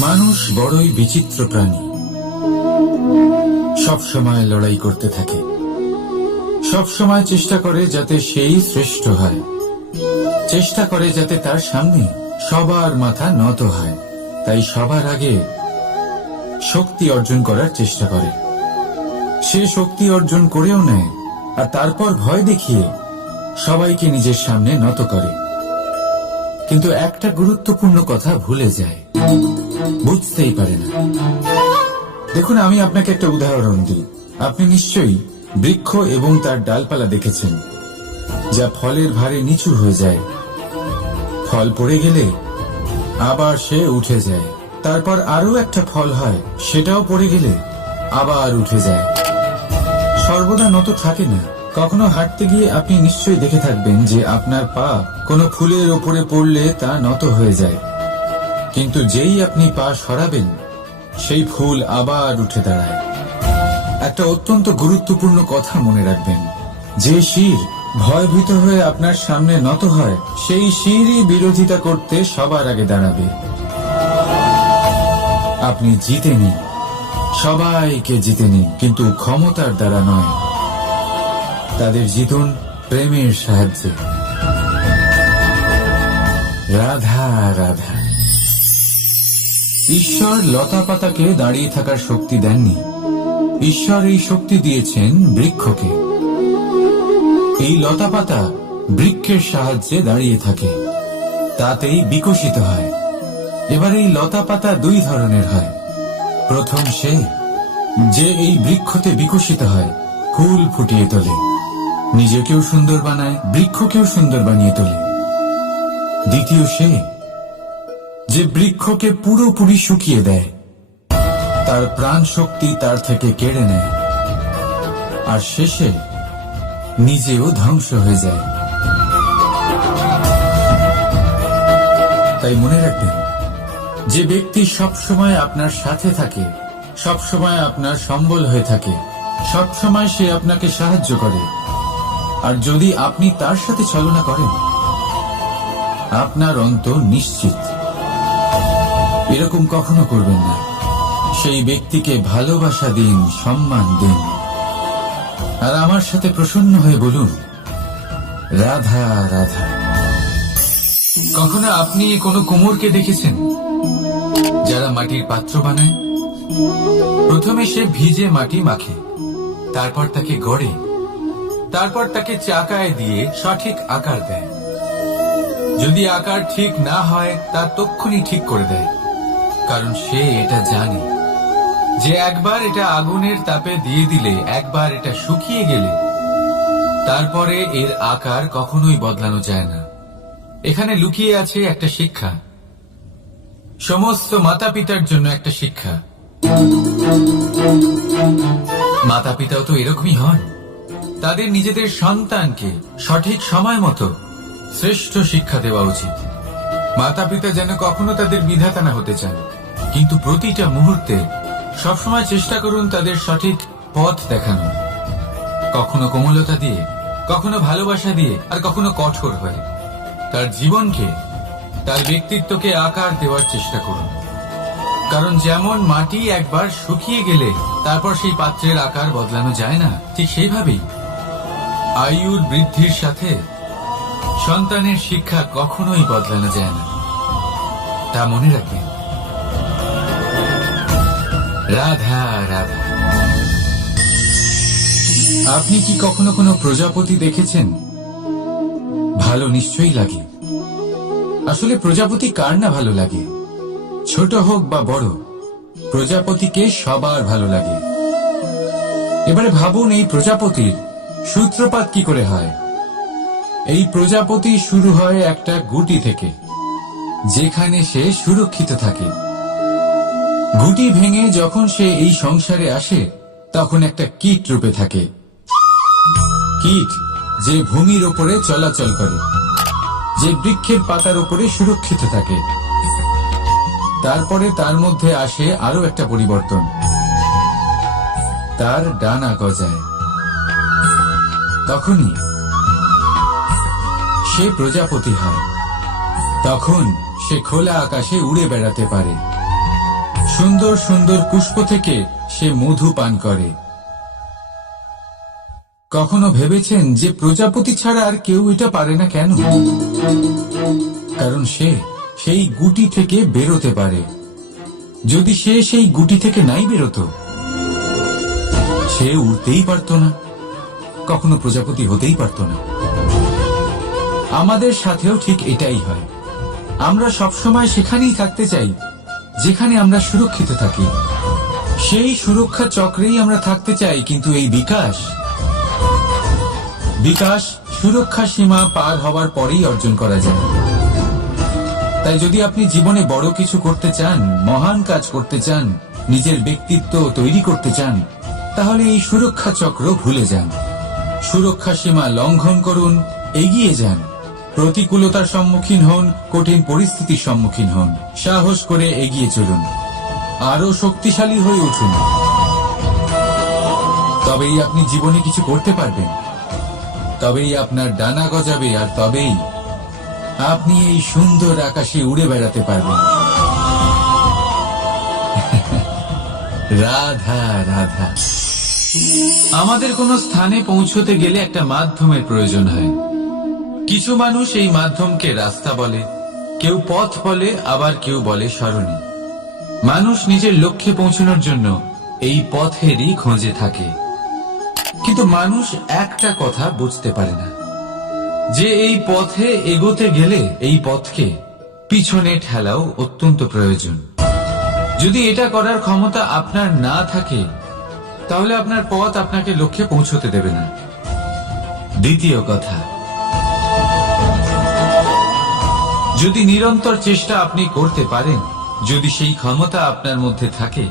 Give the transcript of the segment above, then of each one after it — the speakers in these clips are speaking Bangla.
মানুষ বড়ই বিচিত্র প্রাণী। সব সময় লড়াই করতে থাকে, সব সময় চেষ্টা করে যাতে সেই শ্রেষ্ঠ হয়, চেষ্টা করে যাতে তার সামনে সবার মাথা নত হয়। তাই সবার আগে শক্তি অর্জন করার চেষ্টা করে। সে শক্তি অর্জন করেও নেয়, আর তারপর ভয় দেখিয়ে সবাইকে নিজের সামনে নত করে। কিন্তু একটা গুরুত্বপূর্ণ কথা ভুলে যায়, বুঝতেই পারে না। দেখুন, আমি আপনাকে একটা উদাহরণ দিই। আপনি নিশ্চয়ই বৃক্ষ এবং তার ডালপালা দেখেছেন, যা ফলের ভারে নিচু হয়ে যায়। ফল পড়ে গেলে আবার সে উঠে যায়, তারপর আরো একটা ফল হয়, সেটাও পড়ে গেলে আবার উঠে যায়। সর্বদা নত থাকে না। কখনো হাঁটতে গিয়ে আপনি নিশ্চয়ই দেখে থাকবেন যে আপনার পা কোনো ফুলের ওপরে পড়লে তা নত হয়ে যায়, কিন্তু যেই আপনি পা সরাবেন সেই ফুল আবার উঠে দাঁড়ায়। একটা অত্যন্ত গুরুত্বপূর্ণ কথা মনে রাখবেন, যে শির ভয়ভীত হয়ে আপনার সামনে নত হয়, সেই শিরই বিরোধিতা করতে সবার আগে দাঁড়াবে। আপনি জিতে নিন, সবাইকে জিতে নিন, কিন্তু ক্ষমতার দ্বারা নয়। তাদের জিতুন প্রেমের সাহায্যে। রাধা রাধা। ঈশ্বর লতা পাতাকে দাঁড়িয়ে থাকার শক্তি দেননি, ঈশ্বর এই শক্তি দিয়েছেন বৃক্ষকে। এই লতা পাতা বৃক্ষের সাহায্যে দাঁড়িয়ে থাকে, তাতেই বিকশিত হয়। এবার এই লতা পাতা দুই ধরনের হয়। প্রথম সে যে এই বৃক্ষতে বিকশিত হয়, ফুল ফুটিয়ে তোলে, নিজেকেও সুন্দর বানায়, বৃক্ষকেও সুন্দর বানিয়ে তোলে। দ্বিতীয় সে যে বৃক্ষকে পুরোপুরি শুকিয়ে দেয়, তার প্রাণ শক্তি তার থেকে কেড়ে নেয়, আর শেষে নিজেও ধ্বংস হয়ে যায়। তাই মনে রাখবেন, যে ব্যক্তি সব সময় আপনার সাথে থাকে, সব সময় আপনার সম্বল হয়ে থাকে, সব সময় সে আপনাকে সাহায্য করে, আর যদি আপনি তার সাথে ছলনা করেন, আপনার অন্ত নিশ্চিত। এরকম কখনো করবেন না। সেই ব্যক্তিকে ভালোবাসা দিন, সম্মান দিন, আর আমার সাথে প্রসন্ন হয়ে বলুন, রাধা রাধা। কখনো আপনি কোনো কুমোরকে দেখেছেন যারা মাটির পাত্র বানায়? প্রথমে সে ভিজে মাটি মাখে, তারপর তাকে গড়ে, তারপর তাকে চাকায় দিয়ে সঠিক আকার দেয়। যদি আকার ঠিক না হয়, তা তক্ষুনি ঠিক করে দেয়, কারণ সে এটা জানে যে একবার এটা আগুনের তাপে দিয়ে দিলে, একবার এটা শুকিয়ে গেলে, তারপরে এর আকার কখনোই বদলানো যায় না। এখানে লুকিয়ে আছে একটা শিক্ষা, সমস্ত মাতা পিতার জন্য একটা শিক্ষা। মাতা পিতাও তো এরকমই হন। তাদের নিজেদের সন্তানকে সঠিক সময় মতো শ্রেষ্ঠ শিক্ষা দেওয়া উচিত। মাতা পিতা যেন কখনো তাদের বিধাতা না হতে চান, কিন্তু প্রতিটা মুহূর্তে সবসময় চেষ্টা করুন তাদের সঠিক পথ দেখানো। কখনো কোমলতা দিয়ে, কখনো ভালোবাসা দিয়ে, আর কখনো কঠোর হয়ে। তার জীবনকে, তার ব্যক্তিত্বকে আকার দেওয়ার চেষ্টা করুন, কারণ যেমন মাটি একবার শুকিয়ে গেলে তারপর সেই পাত্রের আকার বদলানো যায় না, ঠিক সেইভাবেই আয়ুর বৃদ্ধির সাথে সন্তানের শিক্ষা কখনোই বদলানো যায় না। তা মনে রাখবেন। রাধা রাধা। আপনি কি কখনো কোনো প্রজাপতি দেখেছেন? ভালো নিশ্চয়ই লাগে। আসলে প্রজাপতি কার না ভালো লাগে? ছোট হোক বা বড়, প্রজাপতিকে সবার ভালো লাগে। এবারে ভাবুন, এই প্রজাপতির সূত্রপাত কি করে হয়? এই প্রজাপতি শুরু হয় একটা গুটি থেকে, যেখানে সে সুরক্ষিত থাকে। গুটি ভেঙে যখন সে এই সংসারে আসে, তখন একটা কীট রূপে থাকে। কীট যে ভূমির ওপরে চলাচল করে, যে বৃক্ষের পাতার ওপরে সুরক্ষিত থাকে। তারপরে তার মধ্যে আসে আরো একটা পরিবর্তন, তার ডানা গজায়। তখনই সে প্রজাপতি হয়। তখন সে খোলা আকাশে উড়ে বেড়াতে পারে। সুন্দর সুন্দর পুষ্প থেকে সে মধু পান করে। কখনো ভেবেছেন যে প্রজাপতি ছাড়া আর কেউ এটা পারে না কেন? কারণ সে সেই গুটি থেকে বেরোতে পারে। যদি সে সেই গুটি থেকে নাই বেরোতো, সে উড়তেই পারত না, কখনো প্রজাপতি হতেই পারত না। আমাদের সাথেও ঠিক এটাই হয়। আমরা সবসময় সেখানেই থাকতে চাই যেখানে আমরা সুরক্ষিত থাকি। সেই সুরক্ষা চক্রেই আমরা থাকতে চাই, কিন্তু এই বিকাশ সুরক্ষা সীমা পার হওয়ার পরেই অর্জন করা যায়। তাই যদি আপনি জীবনে বড় কিছু করতে চান, মহান কাজ করতে চান, নিজের ব্যক্তিত্ব তৈরি করতে চান, তাহলে এই সুরক্ষা চক্র ভুলে যান। সুরক্ষা সীমা লঙ্ঘন করুন, এগিয়ে যান, প্রতিকূলতার সম্মুখীন হন, কঠিন পরিস্থিতির সম্মুখীন হন, সাহস করে এগিয়ে চলুন, আরো শক্তিশালী হয়ে উঠুন। তবেই আপনি জীবনে কিছু করতে পারবেন, তবেই আপনার ডানা গজাবে, আর তবেই আপনি এই সুন্দর আকাশে উড়ে বেড়াতে পারবেন। রাধা রাধা। আমাদের কোনো স্থানে পৌঁছতে গেলে একটা মাধ্যমের প্রয়োজন হয়। কিছু মানুষ এই মাধ্যমকে রাস্তা বলে, কেউ পথ বলে, আবার কেউ বলে সরণি। মানুষ নিজের লক্ষ্যে পৌঁছানোর জন্য এই পথেরই খোঁজে থাকে, কিন্তু মানুষ একটা কথা বুঝতে পারে না, যে এই পথে এগোতে গেলে এই পথকে পিছনে ঠেলাও অত্যন্ত প্রয়োজন। যদি এটা করার ক্ষমতা আপনার না থাকে, তাহলে আপনার পথ আপনাকে লক্ষ্যে পৌঁছতে দেবে না। দ্বিতীয় কথা, যদি নিরন্তর চেষ্টা আপনি করতে পারেন, যদি সেই ক্ষমতা আপনার মধ্যে থাকে,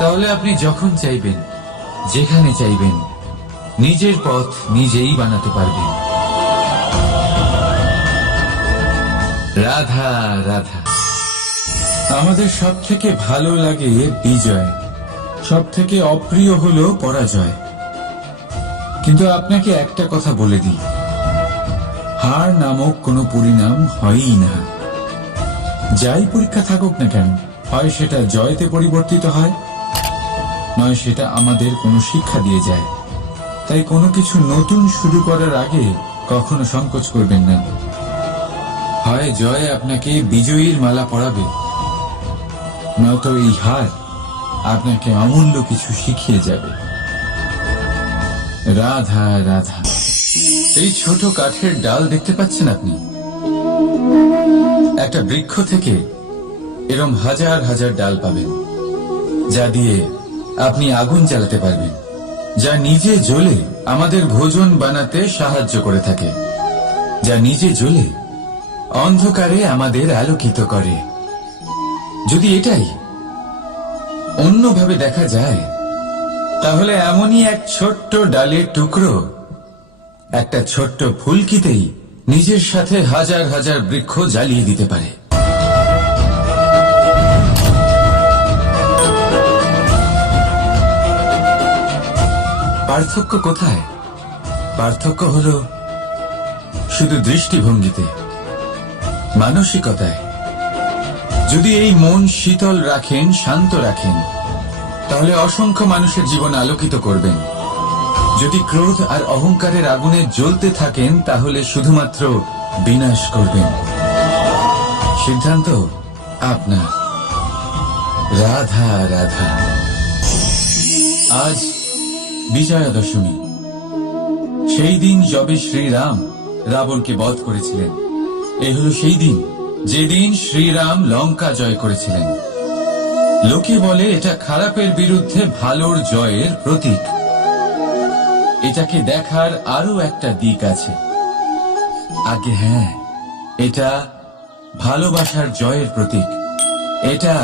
তাহলে আপনি যখন চাইবেন, যেখানে চাইবেন, নিজের পথ নিজেই বানাতে পারবেন। রাধা রাধা। আমাদের সব থেকে ভালো লাগে বিজয়, সব থেকে অপ্রিয় হলো পরাজয়। কিন্তু আপনাকে একটা কথা বলে দিই, হার নামক কোনো পরিণাম হয়ই না। যাই পরীক্ষা থাকুক না কেন, হয় সেটা জয়তে পরিবর্তিত হয়, নয় সেটা আমাদের কোনো শিক্ষা দিয়ে যায়। তাই কোনো কিছু নতুন শুরু করার আগে কখনো সংকোচ করবেন না। হয় জয় আপনাকে বিজয়ীর মালা পরাবে, নয়তো এই হার আপনাকে অমূল্য কিছু শিখিয়ে যাবে। রাধা রাধা। এই ছোট কাঠের ডাল দেখতে পাচ্ছেন আপনি? একটা বৃক্ষ থেকে এরম হাজার হাজার ডাল পাবেন, যা দিয়ে আপনি আগুন জ্বালাতে পারবেন, যা নিজে জ্বলে আমাদের ভোজন বানাতে সাহায্য করে থাকে, যা নিজে জ্বলে অন্ধকারে আমাদের আলোকিত করে। যদি এটাই অন্যভাবে দেখা যায়, তাহলে এমনই এক ছোট্ট ডালের টুকরো একটা ছোট্ট ফুলকিতেই নিজের সাথে হাজার হাজার বৃক্ষ জ্বালিয়ে দিতে পারে। পার্থক্য কোথায়? পার্থক্য হলো শুধু দৃষ্টিভঙ্গিতে, মানসিকতায়। যদি এই মন শীতল রাখেন, শান্ত রাখেন, তাহলে অসংখ্য মানুষের জীবন আলোকিত করবেন। যদি ক্রোধ আর অহংকারের আগুনে জ্বলতে থাকেন, তাহলে শুধুমাত্র বিনাশ করবেন। সিদ্ধান্ত আপনার। রাধা রাধা। আজ বিজয়া দশমী, সেই দিন যবে শ্রীরাম রাবণকে বধ করেছিলেন। এ হল সেই দিন যেদিন শ্রীরাম লঙ্কা জয় করেছিলেন। লোকে বলে এটা খারাপের বিরুদ্ধে ভালোর জয়ের প্রতীক। এটাকে দেখার আরো একটা দিক আছে। আগে হ্যাঁ, এটা ভালোবাসার জয়ের প্রতীক, এটা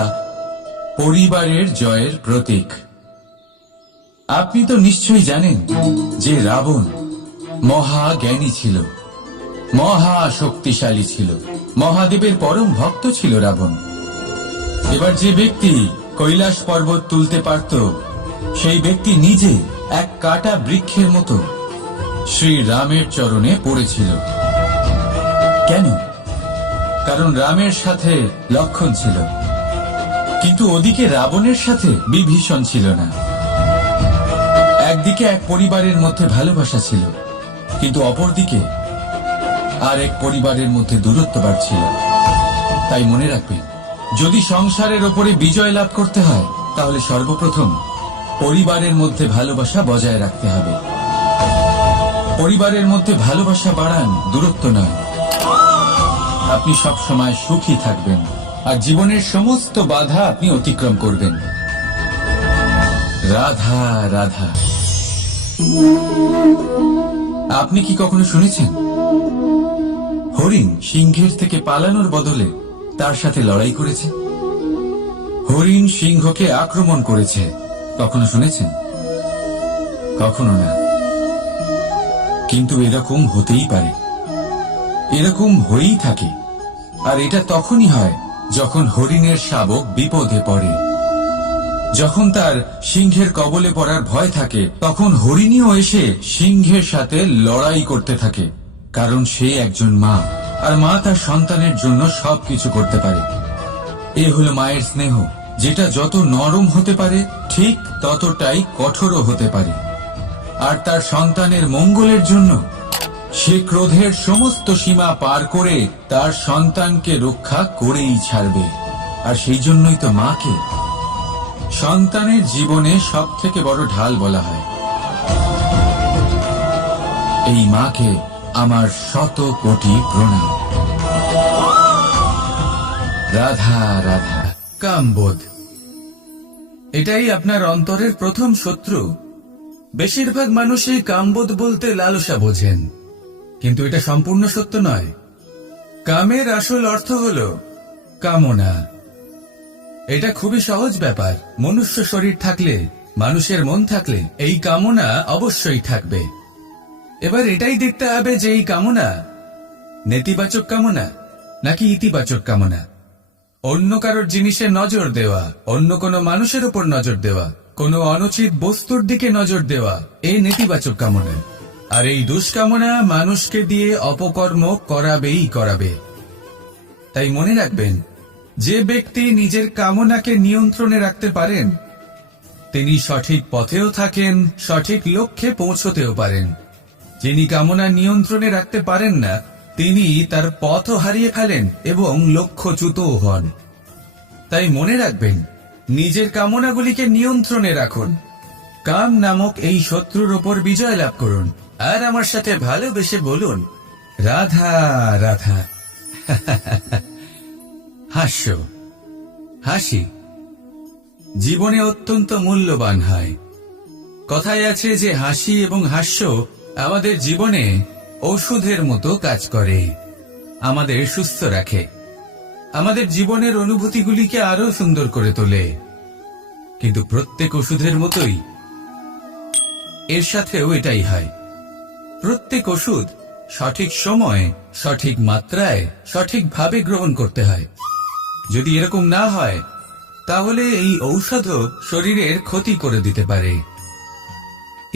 পরিবারের জয়ের প্রতীক। আপনি তো নিশ্চয়ই জানেন যে রাবণ মহাজ্ঞানী ছিল, মহা শক্তিশালী ছিল, মহাদেবের পরম ভক্ত ছিল রাবণ। এবার যে ব্যক্তি কৈলাস পর্বত তুলতে পারত, সেই ব্যক্তি নিজে এক কাটা বৃক্ষের মতো শ্রী রামের চরণে পড়েছিল। কেন? কারণ রামের সাথে লক্ষণ ছিল, কিন্তু ওদিকে রাবণের সাথে বিভীষণ ছিল না। একদিকে এক পরিবারের মধ্যে ভালোবাসা ছিল, কিন্তু অপরদিকে আর এক পরিবারের মধ্যে দূরত্ব বাড়ছিল। তাই মনে রাখবেন, যদি সংসারের ওপরে বিজয় লাভ করতে হয় তাহলে সর্বপ্রথম পরিবারের মধ্যে ভালোবাসা বজায় রাখতে হবে। পরিবারের মধ্যে ভালোবাসা বাড়ান, দূরত্ব নয়। আপনি সব সময় সুখী থাকবেন আর জীবনের সমস্ত বাধা আপনি অতিক্রম করবেন। রাধা রাধা। আপনি কি কখনো শুনেছেন হরিণ সিংহের থেকে পালানোর বদলে তার সাথে লড়াই করেছে? হরিণ সিংহকে আক্রমণ করেছে, কখনো শুনেছেন? কখনো না। কিন্তু এরকম হতেই পারে, এরকম হয়েই থাকে। আর এটা তখনই হয় যখন হরিণের শাবক বিপদে পড়ে। যখন তার সিংহের কবলে পড়ার ভয় থাকে, তখন হরিণীও এসে সিংহের সাথে লড়াই করতে থাকে। কারণ সে একজন মা, আর মা তার সন্তানের জন্য সবকিছু করতে পারে। এ হলো মায়ের স্নেহ, যেটা যত নরম হতে পারে ঠিক ততটাই কঠোরও হতে পারে। আর তার সন্তানের মঙ্গলের জন্য সে ক্রোধের সমস্ত সীমা পার করে তার সন্তানকে রক্ষা করেই ছাড়বে। আর সেই জন্যই তো মাকে সন্তানের জীবনে সব থেকে বড় ঢাল বলা হয়। এই মাকে আমার শত কোটি প্রণাম। রাধা রাধা। কামবোধ, এটাই আপনার অন্তরের প্রথম শত্রু। বেশিরভাগ মানুষই কামবোধ বলতে লালসা বোঝেন, কিন্তু এটা সম্পূর্ণ সত্য নয়। কামের আসল অর্থ হল কামনা। এটা খুবই সহজ ব্যাপার। মনুষ্য শরীর থাকলে, মানুষের মন থাকলে এই কামনা অবশ্যই থাকবে। এবার এটাই দেখতে হবে যে এই কামনা নেতিবাচক কামনা নাকি ইতিবাচক কামনা। অন্য কারোর জিনিসে নজর দেওয়া, অন্য কোনো মানুষের উপর নজর দেওয়া, কোনো অনুচিত বস্তুর দিকে নজর দেওয়া, এই নেতিবাচক কামনা। আর এই দুষ্কামনা মানুষকে দিয়ে অপকর্ম করাবেই করাবে। তাই মনে রাখবেন, যে ব্যক্তি নিজের কামনাকে নিয়ন্ত্রণে রাখতে পারেন তিনি সঠিক পথেও থাকেন, সঠিক লক্ষ্যে পৌঁছতেও পারেন। যিনি কামনা নিয়ন্ত্রণে রাখতে পারেন না তিনি তার পথও হারিয়ে ফেলেন এবং লক্ষ্যচ্যুতও হন। তাই মনে রাখবেন, নিজের কামনাগুলিকে নিয়ন্ত্রণে রাখুন। কাম নামক এই শত্রুর ওপর বিজয় লাভ করুন। আর আমার সাথে ভালোবেসে বলুন, রাধা রাধা। হাস্য, হাসি জীবনে অত্যন্ত মূল্যবান হয়। কথায় আছে যে হাসি এবং হাস্য আমাদের জীবনে ওষুধের মতো কাজ করে, আমাদের সুস্থ রাখে, আমাদের জীবনের অনুভূতিগুলিকে আরো সুন্দর করে তোলে। কিন্তু প্রত্যেক ওষুধের মতোই এর সাথেও এটাই হয়। প্রত্যেক ওষুধ সঠিক সময়ে, সঠিক মাত্রায়, সঠিকভাবে গ্রহণ করতে হয়। যদি এরকম না হয় তাহলে এই ঔষধও শরীরের ক্ষতি করে দিতে পারে।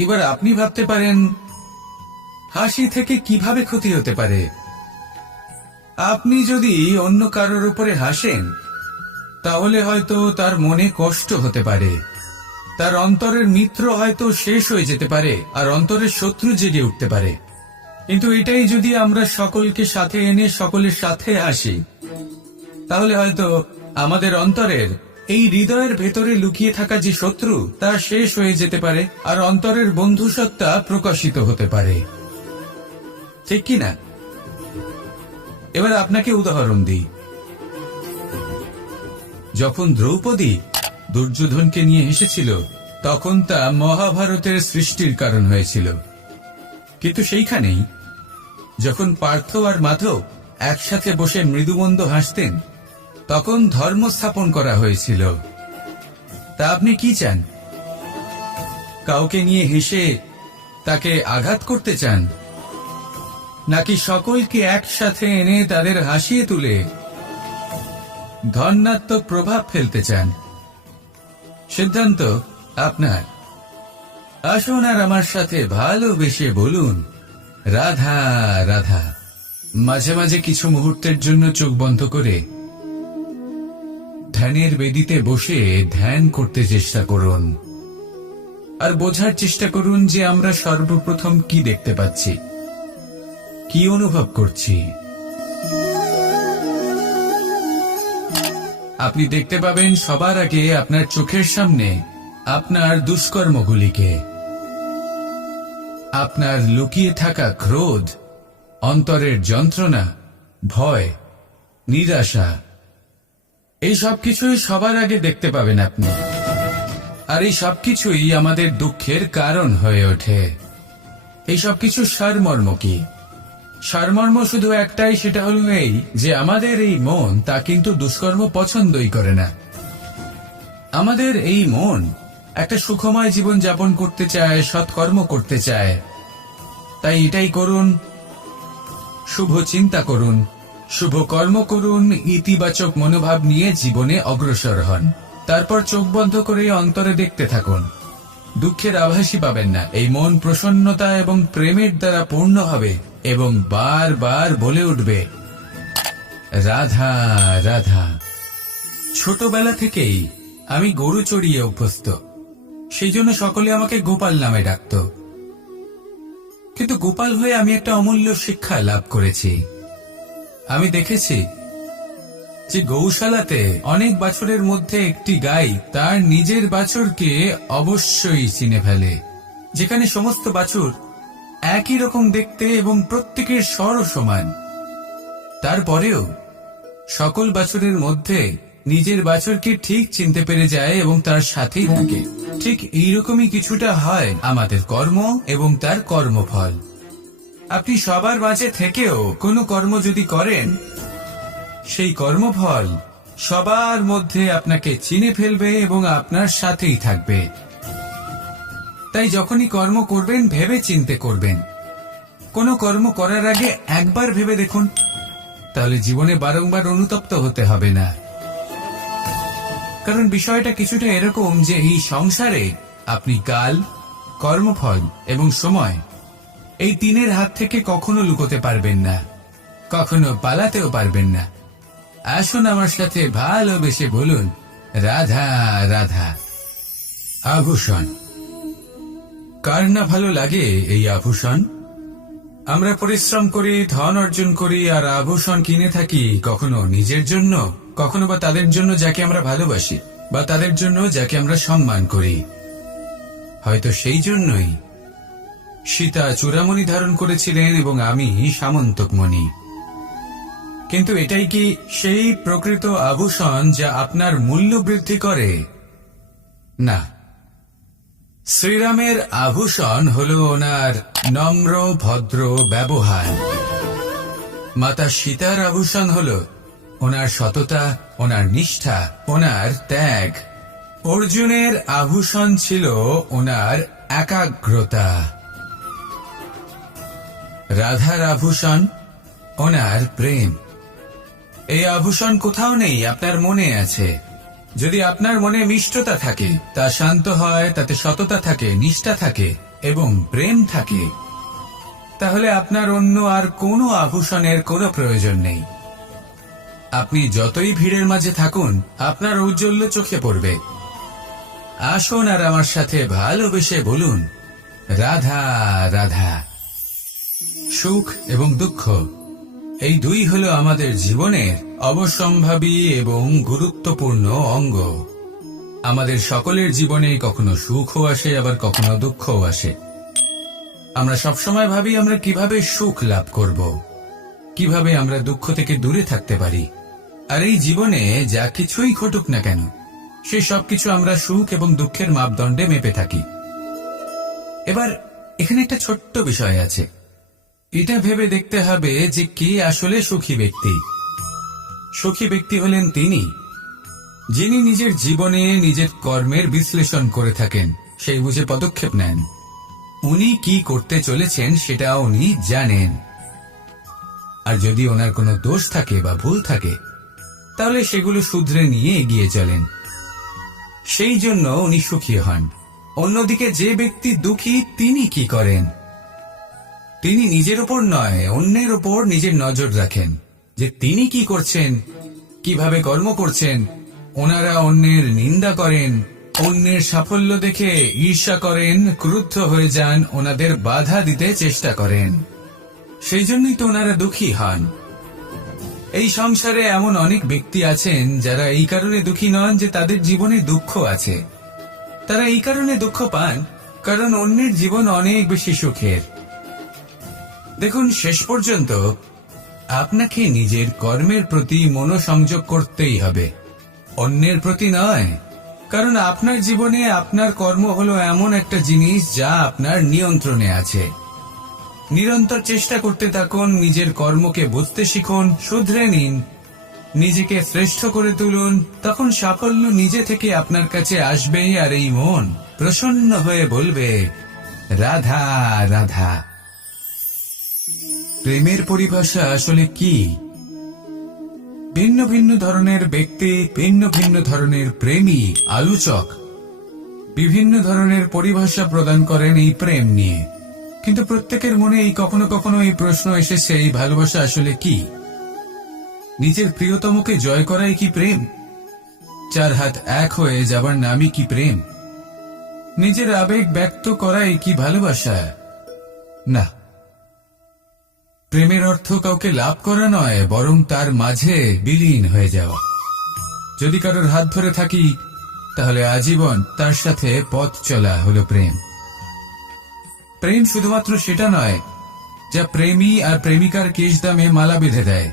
এবার আপনি ভাবতে পারেন, হাসি থেকে কিভাবে ক্ষতি হতে পারে? আপনি যদি অন্য কারোর উপরে হাসেন তাহলে হয়তো তার মনে কষ্ট হতে পারে, তার অন্তরের মিত্র হয়তো শেষ হয়ে যেতে পারে, আর অন্তরের শত্রু জেগে উঠতে পারে। কিন্তু এটাই যদি আমরা সকলকে সাথে এনে সকলের সাথে হাসি, তাহলে হয়তো আমাদের অন্তরের এই হৃদয়ের ভেতরে লুকিয়ে থাকা যে শত্রু তা শেষ হয়ে যেতে পারে, আর অন্তরের বন্ধুসত্তা প্রকাশিত হতে পারে। ঠিক কিনা? এবার আপনাকে উদাহরণ দিই। যখন দ্রৌপদী দুর্যোধনকে নিয়ে হেসেছিল তখন তা মহাভারতের সৃষ্টির কারণ হয়েছিল। কিন্তু সেইখানেই যখন পার্থ আর মাধব একসাথে বসে মৃদুমন্দ হাসতেন তখন ধর্ম স্থাপন করা হয়েছিল। তা আপনি কি চান? কাউকে নিয়ে হেসে তাকে আঘাত করতে চান, নাকি সকলকে একসাথে এনে তাদের হাসিয়ে তুলে ধনাত্মক প্রভাব ফেলতে চান? সিদ্ধান্ত আপনার। আসুন আর আমার সাথে ভালোবেসে বলুন, রাধা রাধা। মাঝে মাঝে কিছু মুহূর্তের জন্য চোখ বন্ধ করে ধ্যানের বেদিতে বসে ধ্যান করতে চেষ্টা করুন আর বোঝার চেষ্টা করুন যে আমরা সর্বপ্রথম কি দেখতে পাচ্ছি, কি অনুভব করছি। আপনি দেখতে পাবেন সবার আগে আপনার চোখের সামনে আপনার দুষ্কর্মগুলিকে, আপনার লুকিয়ে থাকা ক্রোধ, অন্তরের যন্ত্রণা, ভয়, নিরাশা, এই সবকিছুই সবার আগে দেখতে পাবেন আপনি। আর এই সবকিছুই আমাদের দুঃখের কারণ হয়ে ওঠে। এই সবকিছুর সারমর্ম কি? সারমর্ম শুধু একটাই, সেটা হল এই যে আমাদের এই মন তা কিন্তু দুষ্কর্ম পছন্দই করে না। আমাদের এই মন একটা সুখময় জীবন যাপন করতে চায়, সৎকর্ম করতে চায়। তাই এটাই করুন, শুভ চিন্তা করুন, শুভ কর্ম করুন, ইতিবাচক মনোভাব নিয়ে জীবনে অগ্রসর হন। তারপর চোখ বন্ধ করে অন্তরে দেখতে থাকুন। দুঃখের আভাসই পাবেন না। এই মন প্রসন্নতা এবং প্রেমের দ্বারা পূর্ণ হবে এবং বারবার বলে উঠবে, রাধা রাধা। ছোটবেলা থেকেই আমি গরু চড়িয়ে অভ্যস্ত, সেই জন্য সকলে আমাকে গোপাল নামে ডাকত। কিন্তু গোপাল হয়ে আমি একটা অমূল্য শিক্ষা লাভ করেছি। আমি দেখেছি যে গৌশালাতে অনেক বাছুরের মধ্যে একটি গাই তার নিজের বাছুরকে অবশ্যই চিনে ফেলে। যেখানে সমস্ত বাছুর একই রকম দেখতে এবং প্রত্যেকের স্বরও সমান, তারপরেও সকল বাছুরের মধ্যে নিজের বাছুরকে ঠিক চিনতে পেরে যায় এবং তার সাথেই থাকে। ঠিক এইরকমই কিছুটা হয় আমাদের কর্ম এবং তার কর্মফল। আপনি সবার মাঝে থেকেও কোনো কর্ম যদি করেন, সেই কর্মফল সবার মধ্যে আপনাকে চিনে ফেলবে এবং আপনার সাথেই থাকবে। তাই যখনই কর্ম করবেন ভেবে চিন্তে করবেন। কোনো কর্ম করার আগে একবার ভেবে দেখুন, তাহলে জীবনে বারংবার অনুতপ্ত হতে হবে না। কারণ বিষয়টা কিছুটা এরকম যে এই সংসারে আপনি কাল, কর্মফল এবং সময়, এই তিনের হাত থেকে কখনো লুকোতে পারবেন না, কখনো পালাতেও পারবেন না। আসুন আমার সাথে ভালোবেসে বলুন, রাধা রাধা। আভূষণ, কার না ভালো লাগে এই আভূষণ? আমরা পরিশ্রম করি, ধন অর্জন করি আর আভূষণ কিনে থাকি, কখনো নিজের জন্য, কখনো বা তাদের জন্য যাকে আমরা ভালোবাসি, বা তাদের জন্য যাকে আমরা সম্মান করি। হয়তো সেই জন্যই সীতা চূড়ামণি ধারণ করেছিলেন এবং আমি সামন্তকমণি। কিন্তু এটাই কি সেই প্রকৃত আভূষণ যা আপনার মূল্য বৃদ্ধি করে? না। শ্রীরামের আভূষণ হল ওনার নম্র ভদ্র ব্যবহার। মাতা সীতার আভূষণ হল ওনার সততা, ওনার নিষ্ঠা, ওনার ত্যাগ। অর্জুনের আভূষণ ছিল ওনার একাগ্রতা। রাধার আভূষণ ওনার প্রেম। এই আভূষণ কোথাও নেই, আপনার মনে আছে। যদি আপনার মনে মিষ্টতা থাকে, তা শান্ত হয়, তাতে সততা থাকে, নিষ্ঠা থাকে এবং প্রেম থাকে, তাহলে আপনার অন্য আর কোনো আভূষণের কোনো প্রয়োজন নেই। আপনি যতই ভিড়ের মাঝে থাকুন, আপনার ঔজ্জ্বল্য চোখে পড়বে। আসুন আর আমার সাথে ভালোবেসে বলুন, রাধা রাধা। সুখ এবং দুঃখ, এই দুই হলো আমাদের জীবনের অবশ্যম্ভাবী এবং গুরুত্বপূর্ণ অঙ্গ। আমাদের সকলের জীবনে কখনো সুখও আসে, আবার কখনো দুঃখও আসে। আমরা সবসময় ভাবি আমরা কিভাবে সুখ লাভ করব, কিভাবে আমরা দুঃখ থেকে দূরে থাকতে পারি। আর এই জীবনে যা কিছুই ঘটুক না কেন, সেই সবকিছু আমরা সুখ এবং দুঃখের মাপদণ্ডে মেপে থাকি। এবার এখানে একটা ছোট্ট বিষয় আছে। এটা ভেবে দেখতে হবে যে কে আসলে সুখী ব্যক্তি। সুখী ব্যক্তি হলেন তিনি যিনি নিজের জীবনে নিজের কর্মের বিশ্লেষণ করে থাকেন, সেই বুঝে পদক্ষেপ নেন। উনি কি করতে চলেছেন সেটা উনি জানেন। আর যদি ওনার কোনো দোষ থাকে বা ভুল থাকে, তাহলে সেগুলো শুধরে নিয়ে এগিয়ে চলেন। সেই জন্য উনি সুখী হন। অন্যদিকে যে ব্যক্তি দুঃখী, তিনি কি করেন? তিনি নিজের উপর নয়, অন্যের উপর নিজের নজর রাখেন যে তিনি কি করছেন, কিভাবে কর্ম করছেন, ওনারা অন্যের নিন্দা করেন, অন্যের সাফল্য দেখে ঈর্ষা করেন, ক্রুদ্ধ হয়ে যান, ওনাদের বাধা দিতে চেষ্টা করেন। সেই জন্যই তো ওনারা দুঃখী হন। এই সংসারে এমন অনেক ব্যক্তি আছেন যারা এই কারণে দুঃখী নন যে তাদের জীবনে দুঃখ আছে। তারা এই কারণে দুঃখ পান কারণ অন্যের জীবন অনেক বেশি সুখের। দেখুন, শেষ পর্যন্ত আপনাকে নিজের কর্মের প্রতি মনোসংযোগ করতেই হবে, অন্যের প্রতি নয়। কারণ আপনার জীবনে আপনার কর্ম হলো এমন একটা জিনিস যা আপনার নিয়ন্ত্রণে আছে। নিরন্তর চেষ্টা করতে থাকুন, নিজের কর্মকে বুঝতে শিখুন, শুধরে নিন, নিজেকে শ্রেষ্ঠ করে তুলুন। তখন সাফল্য নিজে থেকে আপনার কাছে আসবে, আর এই মন প্রসন্ন হয়ে বলবে, রাধা রাধা। প্রেমের পরিভাষা আসলে কি? ভিন্ন ভিন্ন ধরনের ব্যক্তি, ভিন্ন ভিন্ন ধরনের প্রেমী, আলোচক বিভিন্ন ধরনের পরিভাষা প্রদান করেন এই প্রেম নিয়ে। কিন্তু প্রত্যেকের মনে এই কখনো কখনো এই প্রশ্ন এসেছে, এই ভালোবাসা আসলে কি? নিজের প্রিয়তমকে জয় করাই কি প্রেম? চার হাত এক হয়ে যাবার নামই কি প্রেম? নিজের আবেগ ব্যক্ত করাই কি ভালোবাসা? না, প্রেমের অর্থ কাউকে লাভ করা নয়, বরং তার মাঝে বিলীন হয়ে যাওয়া। যদি কারোর হাত ধরে থাকি তাহলে আজীবন তার সাথে পথ চলা হলো প্রেম। প্রেম শুধুমাত্র সেটা নয় যা প্রেমী আর প্রেমিকার কেশ দামে মালা বেঁধে দেয়।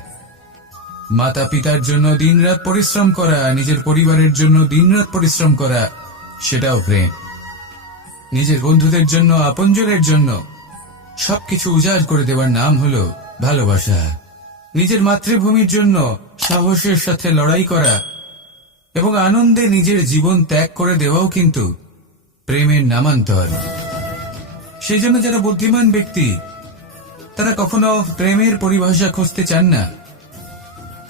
মাতা পিতার জন্য দিনরাত পরিশ্রম করা, নিজের পরিবারের জন্য দিনরাত পরিশ্রম করা, সেটাও প্রেম। নিজের বন্ধুদের জন্য, আপনজনের জন্য সবকিছু উজাড় করে দেওয়ার নাম হলো ভালোবাসা। নিজের মাতৃভূমির জন্য সাহসের সাথে লড়াই করা এবং আনন্দে নিজের জীবন ত্যাগ করে দেওয়াও কিন্তু প্রেমের নামান্তর। সেই জন্য যারা বুদ্ধিমান ব্যক্তি তারা কখনো প্রেমের পরিভাষা খুঁজতে চান না,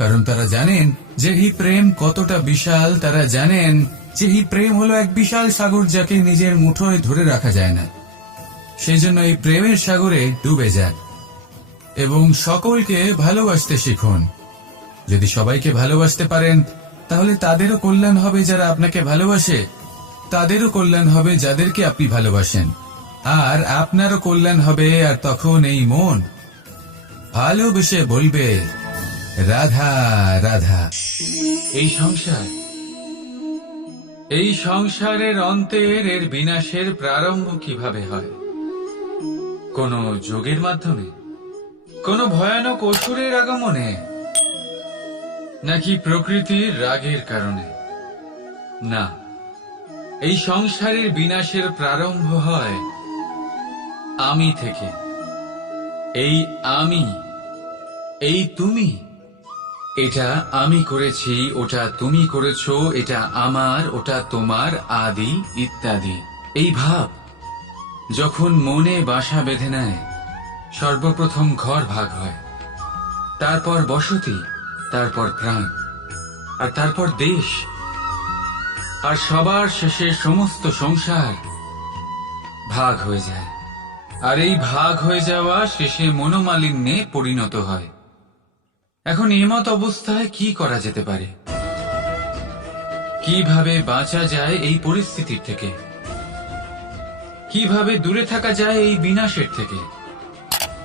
কারণ তারা জানেন যে এই প্রেম কতটা বিশাল। তারা জানেন যে এই প্রেম হলো এক বিশাল সাগর যাকে নিজের মুঠোয় ধরে রাখা যায় না। সেই জন্য এই প্রেমের সাগরে ডুবে যান এবং সকলকে ভালোবাসতে শিখুন। যদি সবাইকে ভালোবাসতে পারেন তাহলে তাদেরও কল্যাণ হবে যারা আপনাকে ভালোবাসে, তাদেরও কল্যাণ হবে যাদেরকে আপনি ভালোবাসেন, আর আপনারও কল্যাণ হবে। আর তখন এই মন ভালোবেসে বলবে, রাধা রাধা। এই সংসারের অন্তের, এর বিনাশের প্রারম্ভ কিভাবে হয়? কোন যোগের মাধ্যমে? কোন ভয়ানক অসুরের আগমনে? নাকি প্রকৃতির রাগের কারণে? না, এই সংসারের বিনাশের প্রারম্ভ হয় আমি থেকে। এই আমি, এই তুমি, এটা আমি করেছি, ওটা তুমি করেছো, এটা আমার, ওটা তোমার, আদি ইত্যাদি। এই ভাব যখন মনে বাসা বেঁধে নেয়, সর্বপ্রথম ঘর ভাগ হয়, তারপর বসতি, তারপর প্রাণ, আর তারপর দেশ, আর সবার শেষে সমস্ত সংসার ভাগ হয়ে যায়। আর এই ভাগ হয়ে যাওয়া শেষে মনোমালিন্যে পরিণত হয়। এখন এমত অবস্থায় কি করা যেতে পারে? কিভাবে বাঁচা যায় এই পরিস্থিতির থেকে? কিভাবে দূরে থাকা যায় এই বিনাশের থেকে?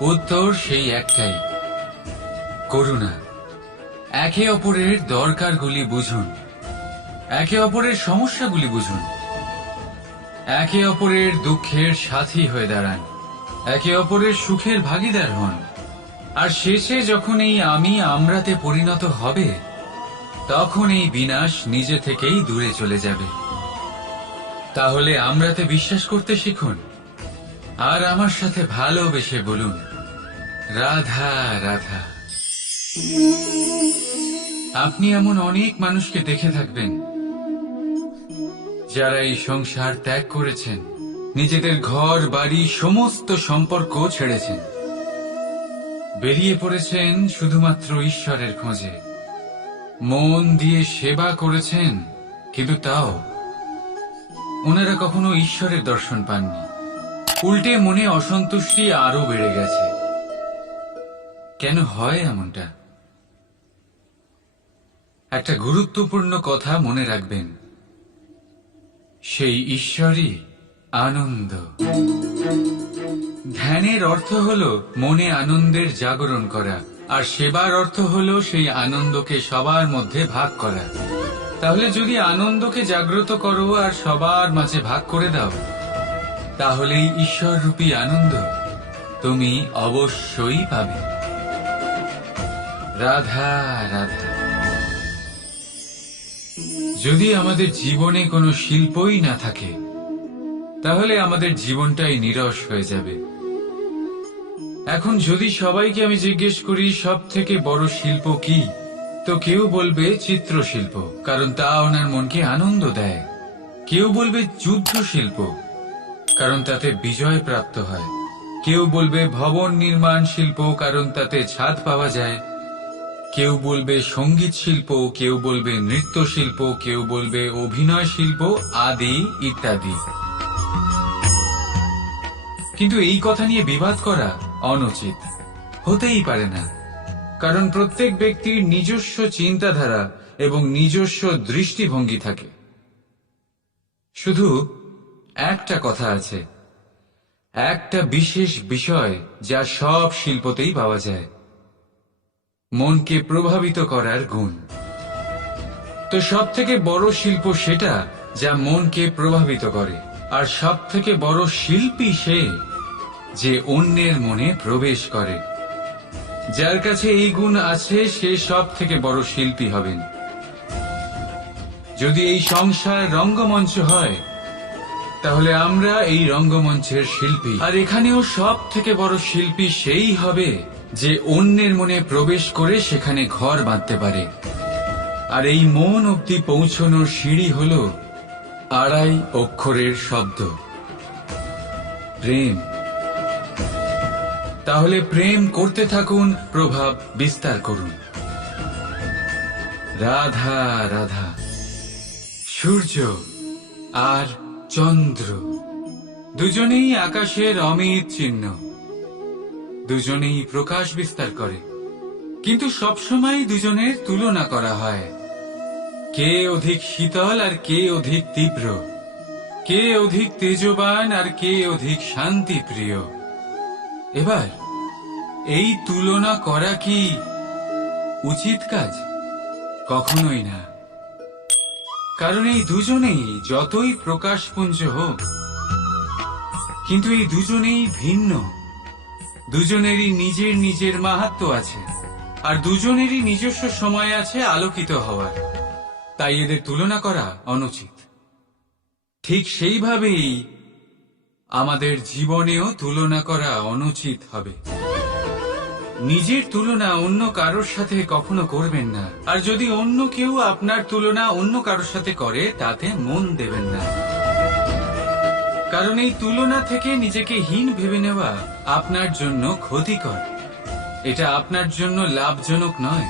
উত্তর সেই একটাই, করুণা। একে অপরের দরকারগুলি বুঝুন, একে অপরের সমস্যাগুলি বুঝুন, একে অপরের দুঃখের সাথী হয়ে দাঁড়ান, একে অপরের সুখের ভাগীদার হন। আর শেষে যখন এই আমি আমরাতে পরিণত হবে, তখন এই বিনাশ নিজে থেকেই দূরে চলে যাবে। তাহলে আমরাতে বিশ্বাস করতে শিখুন, আর আমার সাথে ভালোবেসে বলুন, রাধা রাধা। আপনি এমন অনেক মানুষকে দেখে থাকবেন যারা এই সংসার ত্যাগ করেছেন, নিজেদের ঘর বাড়ি সমস্ত সম্পর্ক ছেড়েছেন, বেরিয়ে পড়েছেন শুধুমাত্র ঈশ্বরের খোঁজে। মন দিয়ে সেবা করেছেন, কিন্তু তাও ওনারা কখনো ঈশ্বরের দর্শন পাননি। উল্টে মনে অসন্তুষ্টি আরো বেড়ে গেছে। কেন হয় এমনটা? একটা গুরুত্বপূর্ণ কথা মনে রাখবেন, সেই ঈশ্বরই আনন্দ। ধ্যানের অর্থ হল মনে আনন্দের জাগরণ করা, আর সেবার অর্থ হল সেই আনন্দকে সবার মধ্যে ভাগ করা। তাহলে যদি আনন্দকে জাগ্রত করো আর সবার মাঝে ভাগ করে দাও, তাহলেই ঈশ্বররূপী আনন্দ তুমি অবশ্যই পাবে। রাধা রাধা। যদি আমাদের জীবনে কোনো শিল্পই না থাকে, তাহলে আমাদের জীবনটাই নিরস হয়ে যাবে। এখন যদি সবাইকে আমি জিজ্ঞেস করি সব থেকে বড় শিল্প কি, তো কেউ বলবে চিত্রশিল্প, কারণ তা ওনার মনকে আনন্দ দেয়। কেউ বলবে যুদ্ধ শিল্প, কারণ তাতে বিজয় প্রাপ্ত হয়। কেউ বলবে ভবন নির্মাণ শিল্প, কারণ তাতে ছাদ পাওয়া যায়। কেউ বলবে সঙ্গীত শিল্প, কেউ বলবে নৃত্য শিল্প, কেউ বলবে অভিনয় শিল্প, আদি ইত্যাদি। কিন্তু এই কথা নিয়ে বিবাদ করা অনুচিত, হতেই পারে না, কারণ প্রত্যেক ব্যক্তির নিজস্ব চিন্তাধারা এবং নিজস্ব দৃষ্টিভঙ্গি থাকে। শুধু একটা কথা আছে, একটা বিশেষ বিষয় যা সব শিল্পতেই পাওয়া যায়, মনকে প্রভাবিত করার গুণ। তো সব থেকে বড় শিল্প সেটা যা মনকে প্রভাবিত করে, আর সব থেকে বড় শিল্পী সে যে অন্যের মনে প্রবেশ করে। যার কাছে এই গুণ আছে সে সব থেকে বড় শিল্পী হবেন। যদি এই সংসার রঙ্গমঞ্চ হয়, তাহলে আমরা এই রঙ্গমঞ্চের শিল্পী। আর এখানেও সব থেকে বড় শিল্পী সেই হবে যে অন্যের মনে প্রবেশ করে সেখানে ঘর বাঁধতে পারে। আর এই মন অবধি পৌঁছনোর সিঁড়ি হল 2.5 অক্ষরের শব্দ, প্রেম। তাহলে প্রেম করতে থাকুন, প্রভাব বিস্তার করুন। রাধা রাধা। সূর্য আর চন্দ্র দুজনেই আকাশের অমিত চিহ্ন, দুজনেই প্রকাশ বিস্তার করে, কিন্তু সবসময় দুজনের তুলনা করা হয়। কে অধিক শীতল আর কে অধিক তীব্র, কে অধিক তেজবান আর কে অধিক শান্তিপ্রিয়। এবার এই তুলনা করা কি উচিত কাজ? কখনোই না, কারণ এই দুজনেই যতই প্রকাশপুঞ্জ হোক, কিন্তু এই দুজনেই ভিন্ন। দুজনেরই নিজের নিজের মাহাত্ম্য আছে, আর দুজনেরই নিজস্ব সময় আছে আলোকিত হওয়ার। তাই এদের তুলনা করা অনুচিত। ঠিক সেইভাবেই আমাদের জীবনেও তুলনা করা অনুচিত হবে। নিজের তুলনা অন্য কারোর সাথে কখনো করবেন না, আর যদি অন্য কেউ আপনার তুলনা অন্য কারোর সাথে করে তাতে মন দেবেন না, কারণ এই তুলনা থেকে নিজেকে হীন ভেবে নেওয়া আপনার জন্য ক্ষতিকর। এটা আপনার জন্য লাভজনক নয়।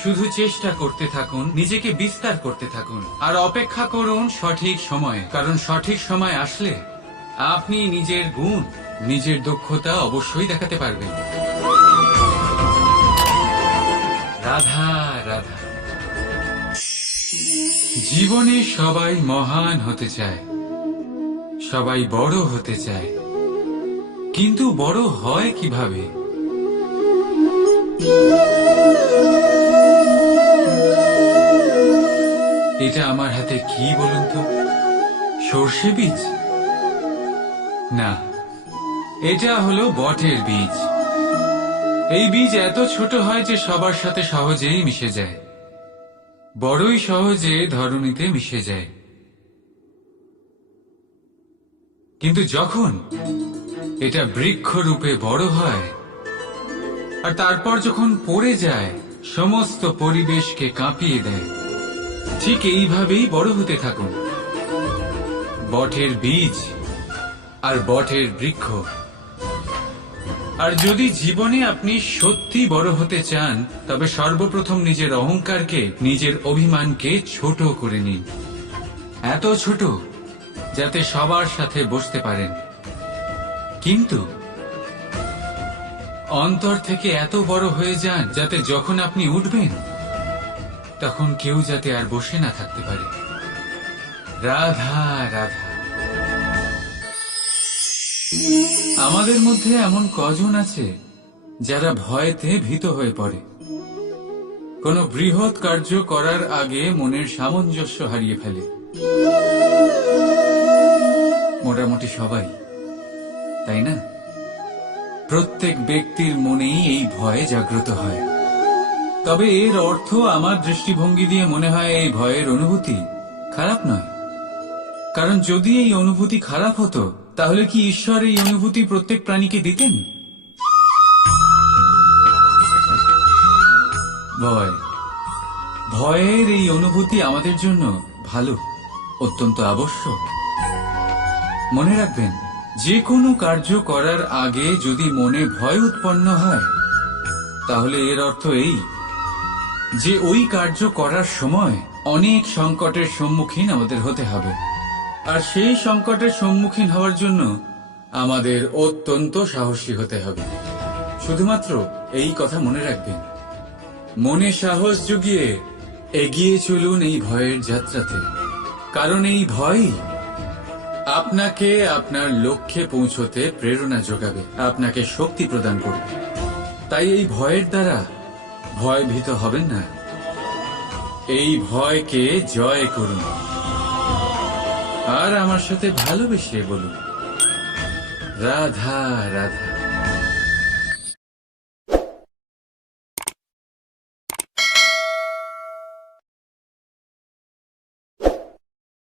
শুধু চেষ্টা করতে থাকুন, নিজেকে বিস্তার করতে থাকুন, আর অপেক্ষা করুন সঠিক সময়ে, কারণ সঠিক সময় আসলে আপনি নিজের গুণ, নিজের দক্ষতা অবশ্যই দেখাতে পারবেন। রাধা রাধা। জীবনে সবাই মহান হতে চায়, সবাই বড় হতে চায়, কিন্তু বড় হয় কিভাবে? এটা আমার হাতে কি বলুন তো? সর্ষে বীজ? না, এটা হলো বটের বীজ। এই বীজ এত ছোট হয় যে সবার সাথে সহজেই মিশে যায়, বড়ই সহজে ধরণীতে মিশে যায়। কিন্তু যখন এটা বৃক্ষ রূপে বড় হয়, আর তারপর যখন পড়ে যায়, সমস্ত পরিবেশকে কাঁপিয়ে দেয়। ঠিক এইভাবেই বড় হতে থাকুন, বটের বীজ আর বটের বৃক্ষ। আর যদি জীবনে আপনি সত্যি বড় হতে চান, তবে সর্বপ্রথম নিজের অহংকারকে, নিজের অভিমানকে ছোট করে নিন। এত ছোট যাতে সবার সাথে বসতে পারেন, কিন্তু অন্তর থেকে এত বড় হয়ে যান যাতে যখন আপনি উঠবেন তখন কেউ যাতে আর বসে না থাকতে পারে। রাধা রাধা। আমাদের মধ্যে এমন কজন আছে যারা ভয়েতে ভীত হয়ে পড়ে, কোনো বৃহৎ কার্য করার আগে মনের সামঞ্জস্য হারিয়ে ফেলে? মোটামুটি সবাই, তাই না? প্রত্যেক ব্যক্তির মনেই এই ভয় জাগ্রত হয়। তবে এর অর্থ আমার দৃষ্টিভঙ্গি দিয়ে মনে হয় এই ভয়ের অনুভূতি খারাপ নয়। কারণ যদি এই অনুভূতি খারাপ হতো, তাহলে কি ঈশ্বর এই অনুভূতি প্রত্যেক প্রাণীকে দিতেন? ভয়, ভয়ের এই অনুভূতি আমাদের জন্য ভালো, অত্যন্ত আবশ্যক। মনে রাখবেন, যে কোনো কার্য করার আগে যদি মনে ভয় উৎপন্ন হয়, তাহলে এর অর্থ এই যে ওই কার্য করার সময় অনেক সংকটের সম্মুখীন আমাদের হতে হবে। আর সেই সংকটের সম্মুখীন হওয়ার জন্য আমাদের অত্যন্ত সাহসী হতে হবে। শুধুমাত্র এই কথা মনে রাখবেন, মনে সাহস জুগিয়ে এগিয়ে চলুন এই ভয়ের যাত্রাতে। কারণ এই ভয়ই আপনাকে আপনার লক্ষ্যে পৌঁছতে প্রেরণা যোগাবে, আপনাকে শক্তি প্রদান করবে। তাই এই ভয়ের দ্বারা ভয়ভীত হবেন না, এই ভয়কে জয় করুন। আর আমার সাথে ভালোবেসে বলুন, রাধা রাধা।